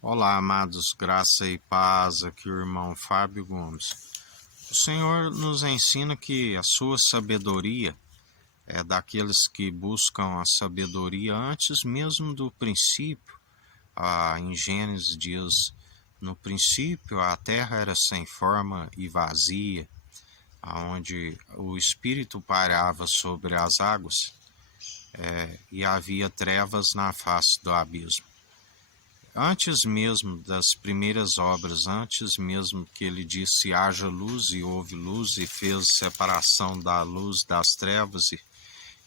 Olá, amados, graça e paz, aqui o irmão Fábio Gomes. O Senhor nos ensina que a sua sabedoria é daqueles que buscam a sabedoria antes mesmo do princípio. Em Gênesis diz, no princípio a terra era sem forma e vazia, onde o Espírito pairava sobre as águas e havia trevas na face do abismo. Antes mesmo das primeiras obras, antes mesmo que ele disse haja luz e houve luz e fez separação da luz das trevas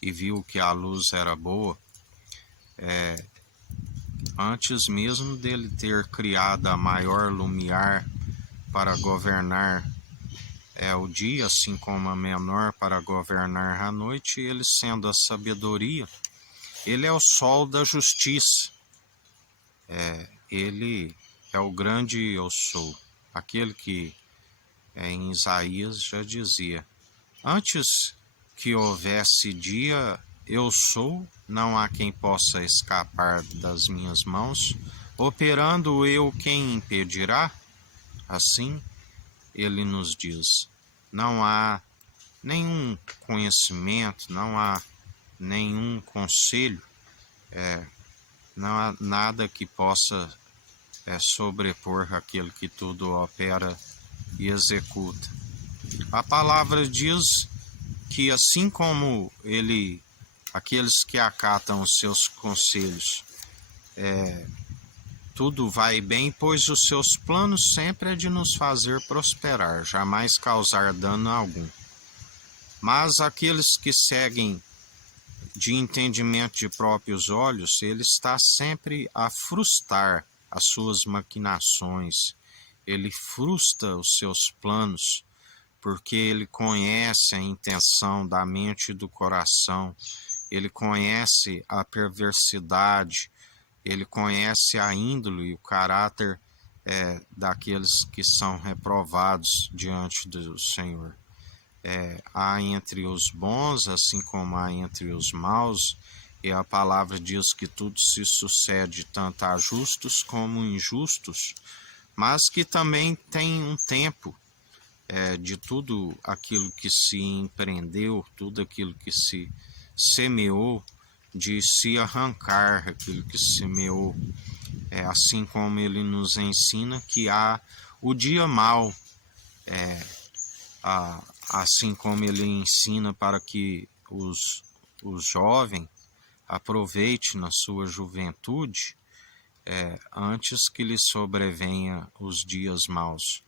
e viu que a luz era boa, antes mesmo dele ter criado a maior lumiar para governar o dia, assim como a menor para governar a noite, ele sendo a sabedoria, ele é o sol da justiça. Ele é o grande eu sou, aquele que em Isaías já dizia: antes que houvesse dia, eu sou, não há quem possa escapar das minhas mãos, operando eu quem impedirá? Assim ele nos diz: não há nenhum conhecimento, não há nenhum conselho, não há nada que possa sobrepor aquele que tudo opera e executa. A palavra diz que assim como ele, aqueles que acatam os seus conselhos, tudo vai bem, pois os seus planos sempre é de nos fazer prosperar, jamais causar dano algum. Mas aqueles que seguem de entendimento de próprios olhos, ele está sempre a frustrar as suas maquinações, ele frustra os seus planos, porque ele conhece a intenção da mente e do coração, ele conhece a perversidade, ele conhece a índole e o caráter daqueles que são reprovados diante do Senhor. Há entre os bons, assim como há entre os maus, e a palavra diz que tudo se sucede tanto a justos como injustos, mas que também tem um tempo de tudo aquilo que se empreendeu, tudo aquilo que se semeou, de se arrancar aquilo que se semeou, assim como ele nos ensina que há o dia mau, assim como ele ensina para que os jovens aproveitem na sua juventude, antes que lhe sobrevenha os dias maus.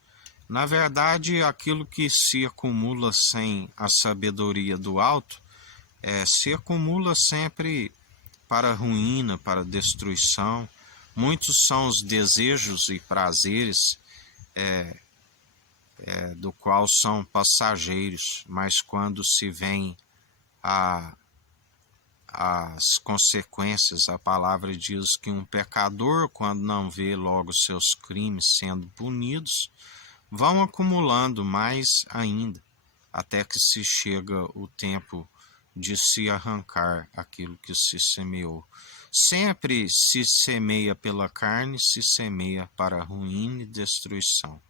Na verdade, aquilo que se acumula sem a sabedoria do alto, se acumula sempre para a ruína, para a destruição. Muitos são os desejos e prazeres do qual são passageiros, mas quando se vem as consequências, a palavra diz que um pecador, quando não vê logo seus crimes sendo punidos, vão acumulando mais ainda, até que se chega o tempo de se arrancar aquilo que se semeou. Sempre se semeia pela carne, se semeia para ruína e destruição.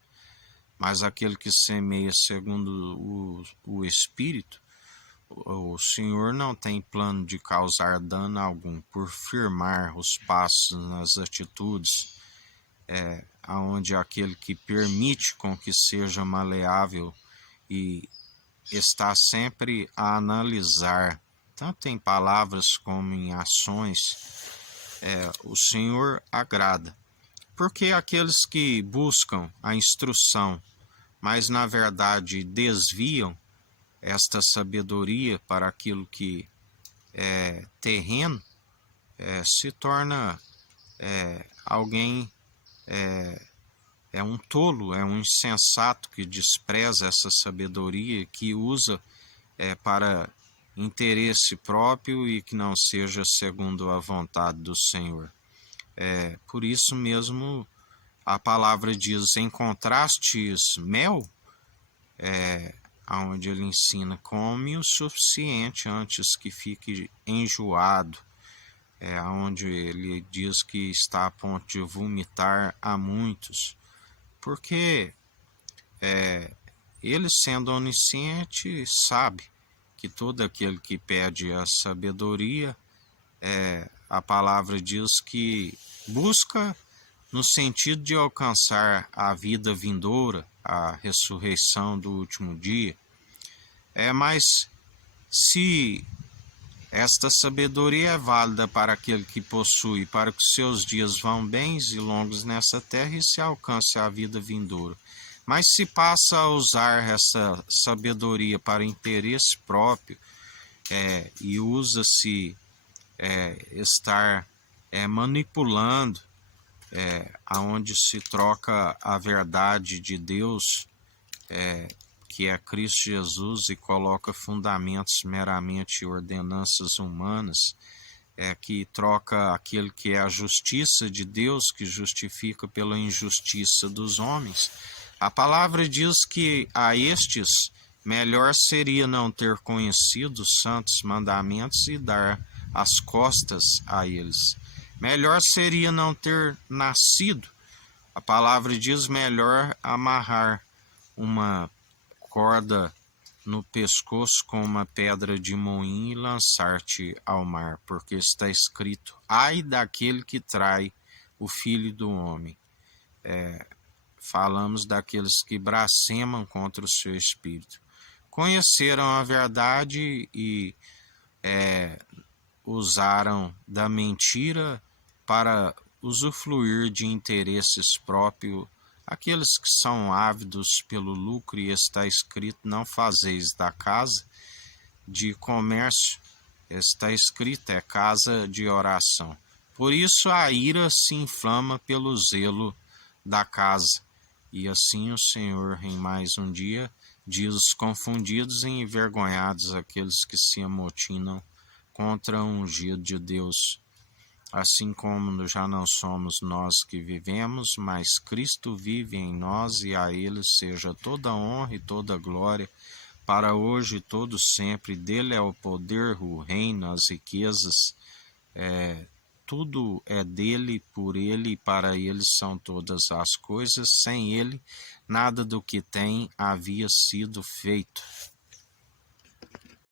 Mas aquele que semeia segundo o Espírito, o Senhor não tem plano de causar dano algum, por firmar os passos nas atitudes, onde aquele que permite com que seja maleável e está sempre a analisar, tanto em palavras como em ações, o Senhor agrada. Porque aqueles que buscam a instrução, mas na verdade desviam esta sabedoria para aquilo que é terreno, se torna alguém, um tolo, é um insensato que despreza essa sabedoria, que usa para interesse próprio e que não seja segundo a vontade do Senhor. Por isso mesmo a palavra diz: encontrastes mel? Onde ele ensina: come o suficiente antes que fique enjoado. onde ele diz que está a ponto de vomitar a muitos, porque ele, sendo onisciente, sabe que todo aquele que pede a sabedoria, a palavra diz que busca no sentido de alcançar a vida vindoura, a ressurreição do último dia. Mas se esta sabedoria é válida para aquele que possui, para que seus dias vão bens e longos nessa terra e se alcance a vida vindoura. Mas se passa a usar essa sabedoria para interesse próprio, e usa-se estar manipulando, aonde se troca a verdade de Deus, que é Cristo Jesus, e coloca fundamentos meramente ordenanças humanas, que troca aquele que é a justiça de Deus, que justifica pela injustiça dos homens. A palavra diz que a estes melhor seria não ter conhecido os santos mandamentos e dar as costas a eles. Melhor seria não ter nascido. A palavra diz melhor amarrar uma corda no pescoço com uma pedra de moinho e lançar-te ao mar, porque está escrito: ai daquele que trai o Filho do Homem. Falamos daqueles que blasfemam contra o seu Espírito. Conheceram a verdade e usaram da mentira para usufruir de interesses próprios. Aqueles que são ávidos pelo lucro, e está escrito: não fazeis da casa de comércio, está escrito, é casa de oração. Por isso a ira se inflama pelo zelo da casa. E assim o Senhor, em mais um dia, diz: os confundidos e envergonhados aqueles que se amotinam contra o ungido de Deus. Assim como já não somos nós que vivemos, mas Cristo vive em nós, e a Ele seja toda a honra e toda a glória, para hoje e todo sempre. Dele é o poder, o reino, as riquezas, tudo é dele, por ele e para ele são todas as coisas. Sem ele, nada do que tem havia sido feito.